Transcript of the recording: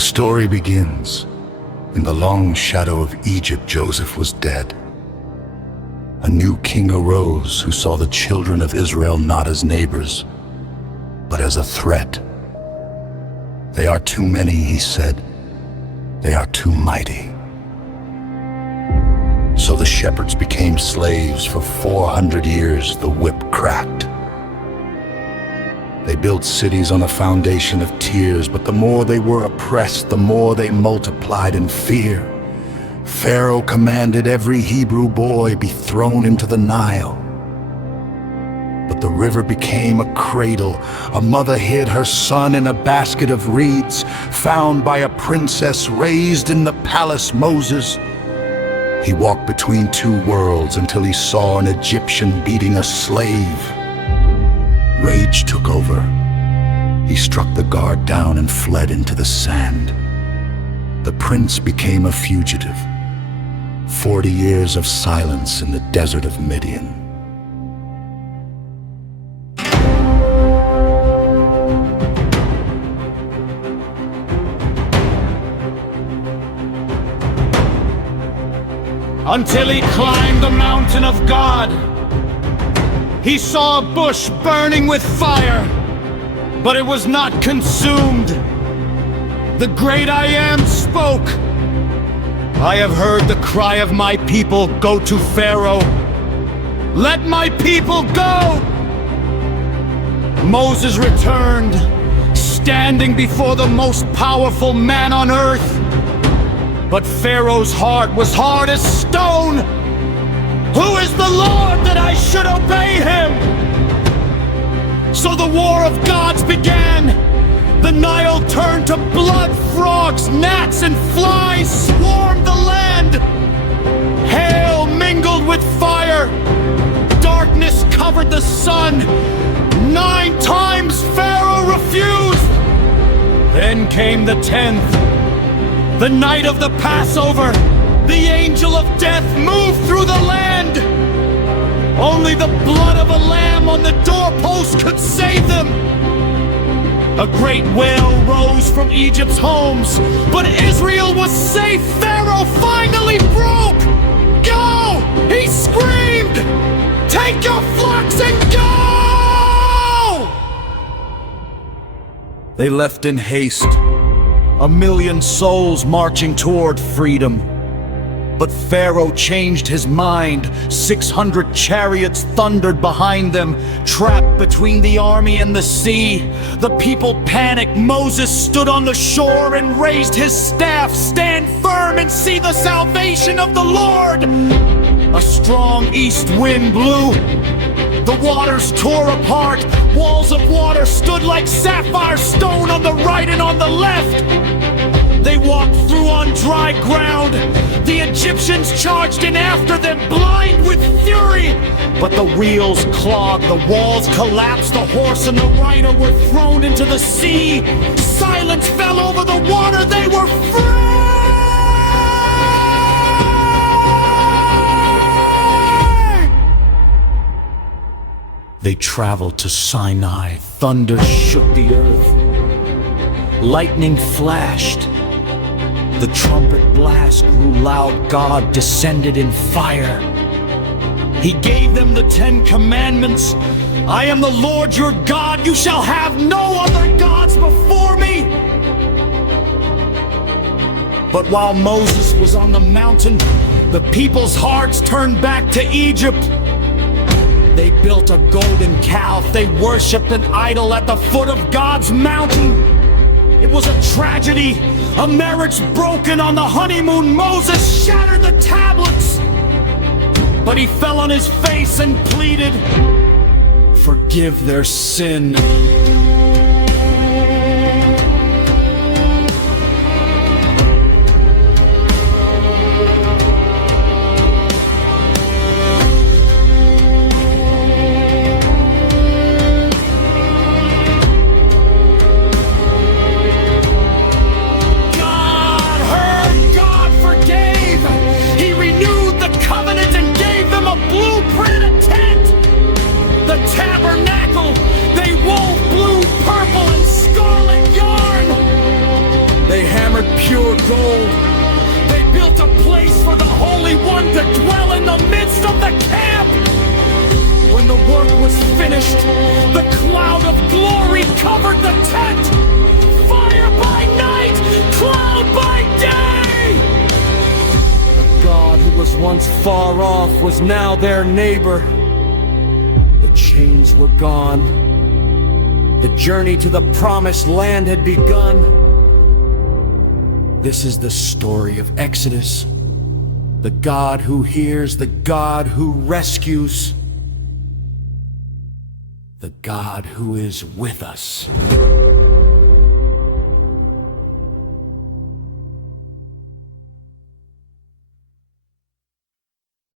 story begins. In the long shadow of Egypt, Joseph was dead. A new king arose who saw the children of Israel not as neighbors, but as a threat. They are too many, he said. They are too mighty. So the shepherds became slaves. For 400 years, the whip cracked. They built cities on a foundation of tears, but the more they were oppressed, the more they multiplied in fear. Pharaoh commanded every Hebrew boy be thrown into the Nile. But the river became a cradle. A mother hid her son in a basket of reeds, found by a princess raised in the palace Moses. He walked between two worlds until he saw an Egyptian beating a slave. Rage took over. He struck the guard down and fled into the sand. The prince became a fugitive. 40 years of silence in the desert of Midian. Until he climbed the mountain of God. He saw a bush burning with fire, but it was not consumed. The great I Am spoke. I have heard the cry of my people. Go to Pharaoh. Let my people go! Moses returned, standing before the most powerful man on earth. But Pharaoh's heart was hard as stone. Who is the Lord that I should obey him? So the war of gods began. The Nile turned to blood. Frogs, gnats, and flies swarmed the land. Hail mingled with fire. Darkness covered the sun. 9 times Pharaoh refused. Then came the 10th. The night of the Passover, the angel of death moved through the land. Only the blood of a lamb on the doorpost could save them. A great wail rose from Egypt's homes, but Israel was safe. Pharaoh finally broke. Go! He screamed! Take your flocks and go! They left in haste. 1,000,000 souls marching toward freedom. But Pharaoh changed his mind. 600 chariots thundered behind them, trapped between the army and the sea. The people panicked. Moses stood on the shore and raised his staff. Stand firm and see the salvation of the Lord. A strong east wind blew. The waters tore apart. Walls of water stood like sapphire stone on the right and on the left. They walked through on dry ground. The Egyptians charged in after them, blind with fury. But the wheels clogged, the walls collapsed, the horse and the rider were thrown into the sea. Silence fell over the water. They were free! They traveled to Sinai. Thunder shook the earth. Lightning flashed. The trumpet blast grew loud. God descended in fire. He gave them the 10 commandments. I am the Lord your God. You shall have no other gods before me. But while Moses was on the mountain, the people's hearts turned back to Egypt. They built a golden calf. They worshipped an idol at the foot of God's mountain. It was a tragedy. A marriage broken on the honeymoon. Moses shattered the tablets. But he fell on his face and pleaded, forgive their sin. Tabernacle, they wove blue, purple, gold. They built a place for the Holy One to dwell in the midst of the camp. When the work was finished, the cloud of glory covered the tent. Fire by night, cloud by day. The God who was once far off was now their neighbor. The chains were gone. The journey to the promised land had begun. This is the story of Exodus. The God who hears, the God who rescues, the God who is with us.